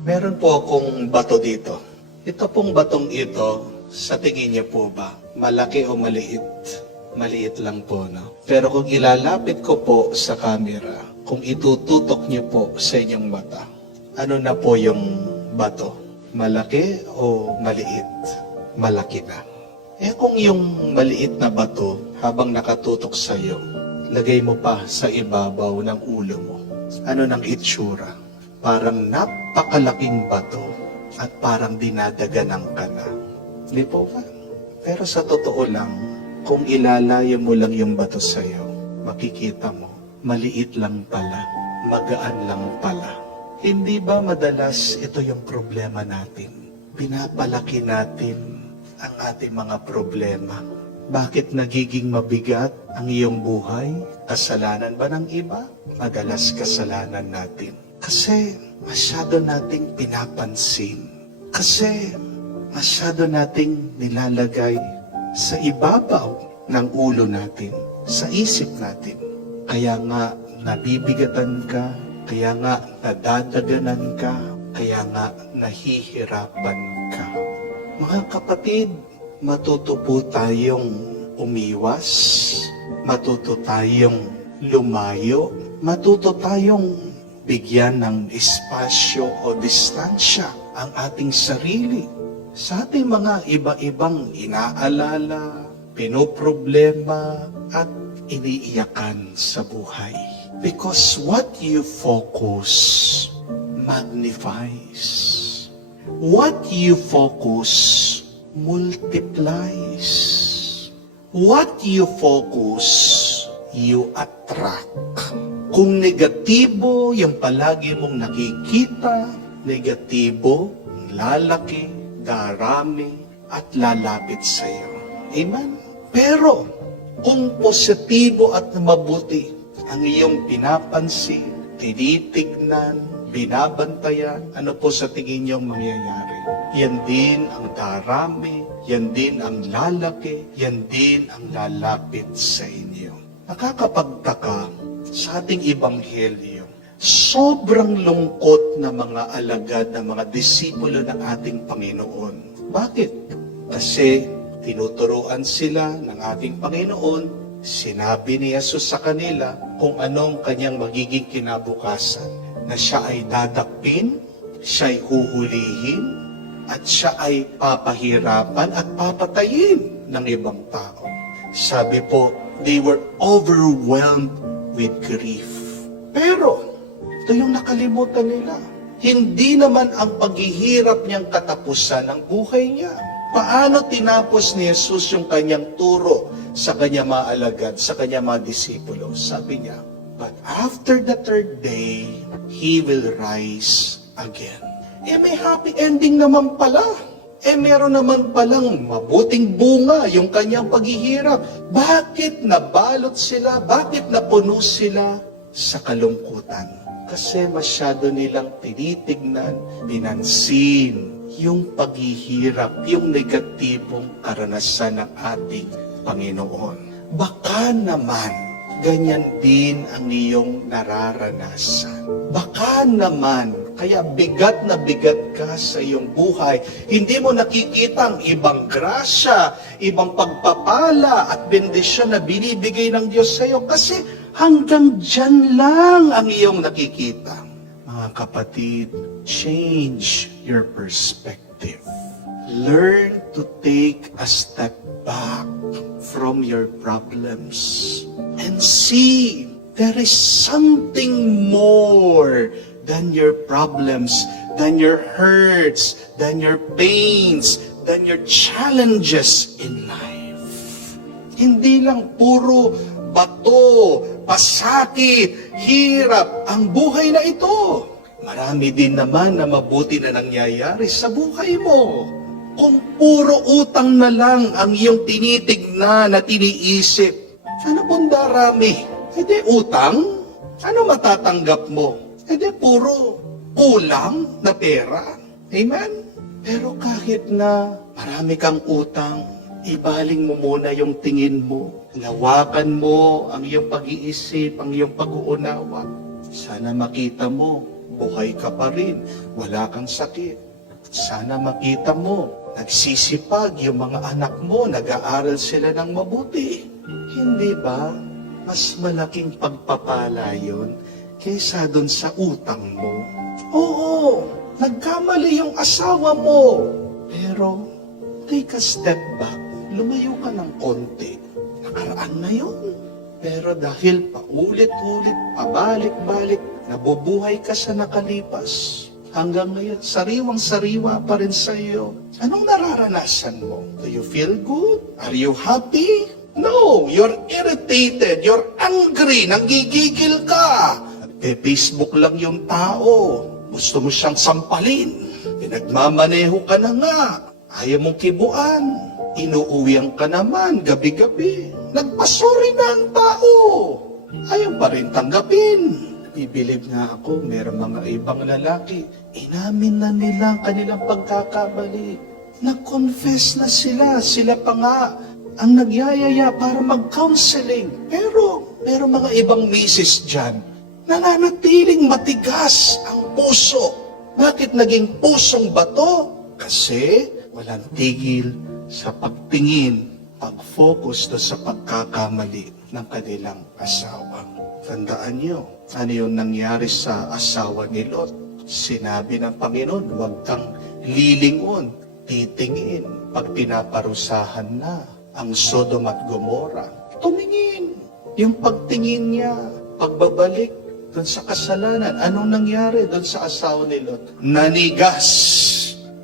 Meron po akong bato dito. Ito pong batong ito, sa tingin niyo po ba, malaki o maliit? Maliit lang po, no? Pero kung ilalapit ko po sa camera, kung itututok niyo po sa inyong mata, ano na po yung bato? Malaki o maliit? Malaki na. Eh kung yung maliit na bato, habang nakatutok sa iyo, lagay mo pa sa ibabaw ng ulo mo, ano nang itsura? Parang napakalaking bato at parang dinadaganan ka na. Di po ba? Pero sa totoo lang, kung ilalayo mo lang yung bato sa iyo, makikita mo, maliit lang pala, magaan lang pala. Hindi ba madalas ito yung problema natin? Pinapalaki natin ang ating mga problema. Bakit nagiging mabigat ang iyong buhay? Kasalanan ba ng iba? Madalas kasalanan natin. Kasi masyado nating pinapansin. Kasi masyado nating nilalagay sa ibabaw ng ulo natin, sa isip natin. Kaya nga nabibigatan ka, kaya nga nadadaganan ka, kaya nga nahihirapan ka. Mga kapatid, matuto po tayong umiwas, matuto tayong lumayo, matuto tayong bigyan ng espasyo o distansya ang ating sarili sa ating mga iba-ibang inaalala, pinoproblema at iniiyakan sa buhay. Because what you focus magnifies. What you focus multiplies. What you focus, you attract. Kung negatibo yung palagi mong nakikita, negatibo, lalaki, darami, at lalapit sa iyo. Amen? Pero, kung positibo at mabuti ang iyong pinapansin, tinitignan, binabantayan, ano po sa tingin niyong mangyayari? Yan din ang darami, yan din ang lalaki, yan din ang lalapit sa inyo. Nakakapagtaka sa ating ebanghelyo, sobrang lungkot na mga alagad na mga disipulo ng ating Panginoon. Bakit? Kasi tinuturuan sila ng ating Panginoon, sinabi ni Jesus sa kanila kung anong kanyang magiging kinabukasan, na siya ay dadakpin, siya ay huhulihin, at siya ay papahirapan at papatayin ng ibang tao. Sabi po, they were overwhelmed with grief. Pero, ito yung nakalimutan nila. Hindi naman ang paghihirap niyang katapusan ng buhay niya. Paano tinapos ni Jesus yung kanyang turo sa kanyang mga alagad, sa kanyang mga disipulo? Sabi niya, but after the third day, He will rise again. Eh may happy ending naman pala. Eh meron naman palang mabuting bunga yung kanyang paghihirap. Bakit nabalot sila? Bakit napuno sila sa kalungkutan? Kasi masyado nilang tinitignan, pinansin yung paghihirap, yung negatibong karanasan ng ating Panginoon. Baka naman, ganyan din ang iyong nararanasan. Baka naman, kaya bigat na bigat ka sa iyong buhay. Hindi mo nakikita ang ibang grasya, ibang pagpapala at bendisyon na binibigay ng Diyos sa iyo kasi hanggang dyan lang ang iyong nakikita. Mga kapatid, change your perspective. Learn to take a step back from your problems and see there is something more than your problems, than your hurts, than your pains, than your challenges in life. Hindi lang puro bato, pasakit, hirap ang buhay na ito. Marami din naman na mabuti na nangyayari sa buhay mo. Kung puro utang na lang ang iyong tinitignan at tiniisip, ano pong darami? Hindi utang? Ano matatanggap mo? Hindi puro kulang na pera. Amen? Pero kahit na marami kang utang, ibaling mo muna yung tingin mo. Lawakan mo ang iyong pag-iisip, ang iyong pag-uunawa. Sana makita mo, buhay ka pa rin, wala kang sakit. Sana makita mo, nagsisipag yung mga anak mo, nag-aaral sila ng mabuti. Hindi ba? Mas malaking pagpapala yun kaysa doon sa utang mo. Oo, nagkamali yung asawa mo. Pero, take a step back. Lumayo ka ng konti. Nakaraan na yun. Pero dahil paulit-ulit, pabalik-balik, nabubuhay ka sa nakalipas. Hanggang ngayon, sariwang-sariwa pa rin sa iyo. Anong nararanasan mo? Do you feel good? Are you happy? No, you're irritated, you're angry, nanggigigil ka. Facebook lang yung tao. Gusto mo siyang sampalin. Pinagmamaneho ka na nga. Ayaw mong kibuan. Inuuwian ka naman gabi-gabi. Nagpasuri na ang tao. Ayaw pa rin tanggapin. Bibilib nga ako, meron mga ibang lalaki. Inamin na nila ang kanilang pagkakamali. Nag-confess na sila pa nga ang nagyayaya para mag-counseling. Pero meron mga ibang misis dyan, nananatiling matigas ang puso. Bakit naging pusong bato? Kasi walang tigil sa pagtingin, pag-focus doon sa pagkakamali ng kanilang asawa. Tandaan nyo, ano yung nangyari sa asawa ni Lot? Sinabi ng Panginoon, huwag kang lilingon, titingin. Pag pinaparusahan na ang Sodom at Gomorrah, tumingin. Yung pagtingin niya, pagbabalik doon sa kasalanan. Anong nangyari doon sa asawa ni Lot? Nanigas,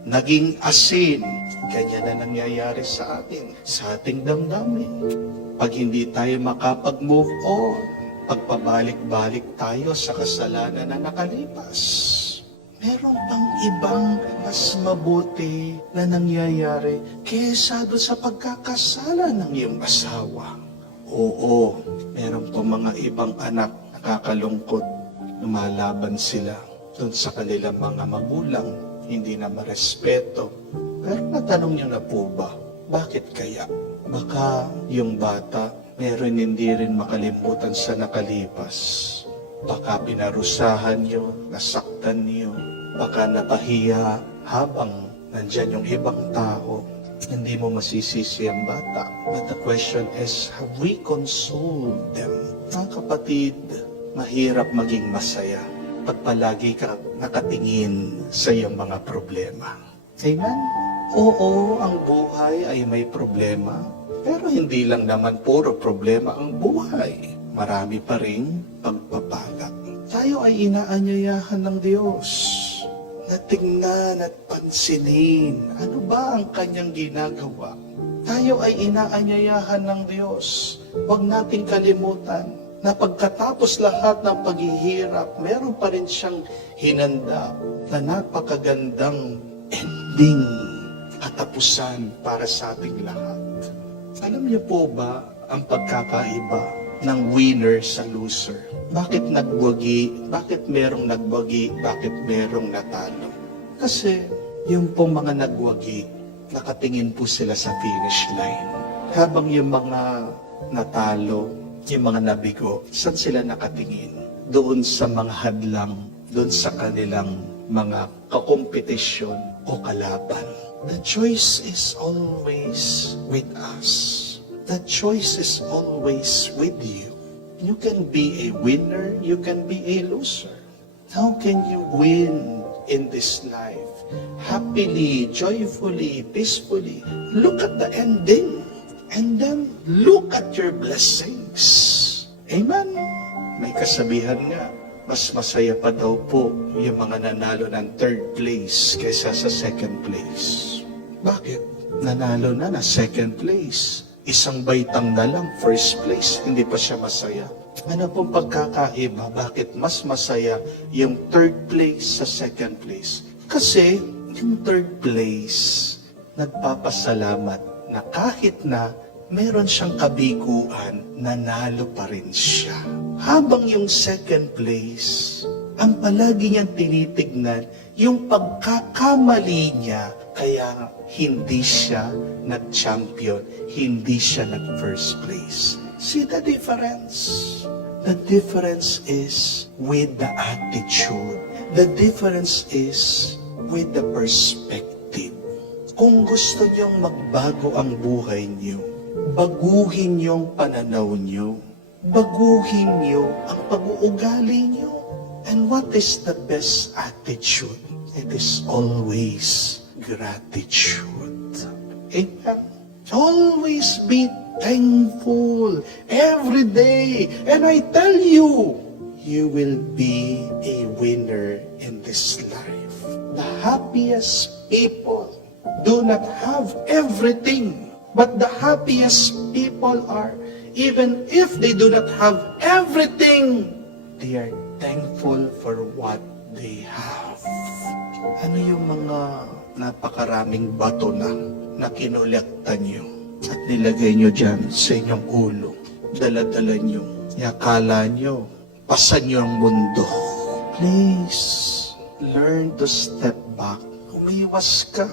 naging asin. Ganyan na nangyayari sa atin, sa ating damdamin. Pag hindi tayo makapag-move on, pagpabalik-balik tayo sa kasalanan na nakalipas. Meron pang ibang mas mabuti na nangyayari kaysa doon sa pagkakasala ng iyong asawa. Oo, meron pang mga ibang anak nakakalungkot, lumalaban sila doon sa kanilang mga magulang, hindi na marespeto. Pero natanong niyo na po ba, bakit kaya? Baka yung bata, meron hindi rin makalimutan sa nakalipas. Baka pinarusahan niyo, nasaktan niyo, baka napahiya habang nandyan yung ibang tao. Hindi mo masisisi ang bata. But the question is, have we consoled them? Mga kapatid, mahirap maging masaya pag palagi ka nakatingin sa iyong mga problema. Amen? Oo, ang buhay ay may problema. Pero hindi lang naman puro problema ang buhay. Marami pa rin pagpapala. Tayo ay inaanyayahan ng Diyos na tingnan at pansinin ano ba ang kanyang ginagawa. Tayo ay inaanyayahan ng Diyos. Huwag nating kalimutan na pagkatapos lahat ng paghihirap, meron pa rin siyang hinanda na napakagandang ending, katapusan para sa ating lahat. Alam niyo po ba ang pagkakaiba ng winner sa loser? Bakit nagwagi? Bakit merong nagwagi? Bakit merong natalo? Kasi yung pong mga nagwagi, nakatingin po sila sa finish line. Habang yung mga natalo, yung mga nabigo, saan sila nakatingin? Doon sa mga hadlang, doon sa kanilang mga kakompetisyon o kalaban. The choice is always with us. The choice is always with you. You can be a winner, you can be a loser. How can you win in this life? Happily, joyfully, peacefully. Look at the ending. And then, look at your blessings. Amen? May kasabihan nga, mas masaya pa daw po yung mga nanalo ng third place kaysa sa second place. Bakit? Nanalo na second place. Isang baitang na lang, first place, hindi pa siya masaya. Ano pong pagkakaiba? Bakit mas masaya yung third place sa second place? Kasi yung third place, nagpapasalamat na kahit na meron siyang kabiguan, nanalo pa rin siya. Habang yung second place, ang palagi niyang tinitignan, yung pagkakamali niya, kaya hindi siya nag-champion, hindi siya nag-first place. See the difference? The difference is with the attitude. The difference is with the perspective. Kung gusto niyong magbago ang buhay niyo, baguhin niyong pananaw niyo, baguhin niyo ang pag-uugali niyo. And what is the best attitude? It is always gratitude. Amen. Always be thankful every day. And I tell you, you will be a winner in this life. The happiest people do not have everything, but the happiest people are, even if they do not have everything, they are thankful for what they have. Ano yung mga napakaraming bato na kinolekta nyo at nilagay nyo dyan sa inyong ulo? Dala-dala nyo, yakala nyo, pasan nyo ang mundo. Please, learn to step back. Umiwas ka,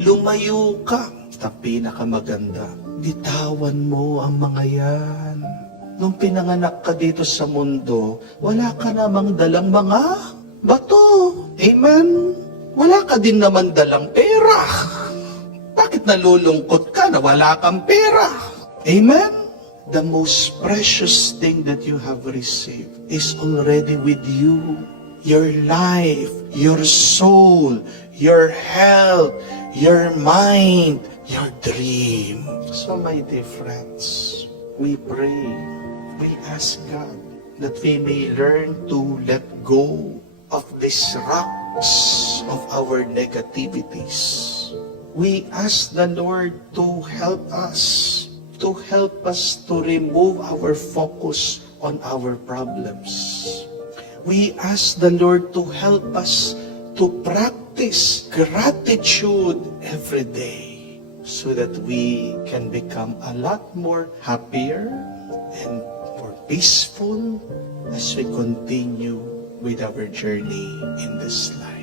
lumayo ka. At ang pinakamaganda, bitawan mo ang mga yan. Nung pinanganak ka dito sa mundo, wala ka namang dalang mga bato. Amen? Wala ka din naman dalang pera. Bakit nalulungkot ka na wala kang pera? Amen? The most precious thing that you have received is already with you. Your life, your soul, your health, your mind, your dream. So my dear friends, we pray, we ask God that we may learn to let go of these rocks of our negativities. We ask the Lord to help us to remove our focus on our problems. We ask the Lord to help us to practice gratitude every day so that we can become a lot more happier and more peaceful as we continue with our journey in this life.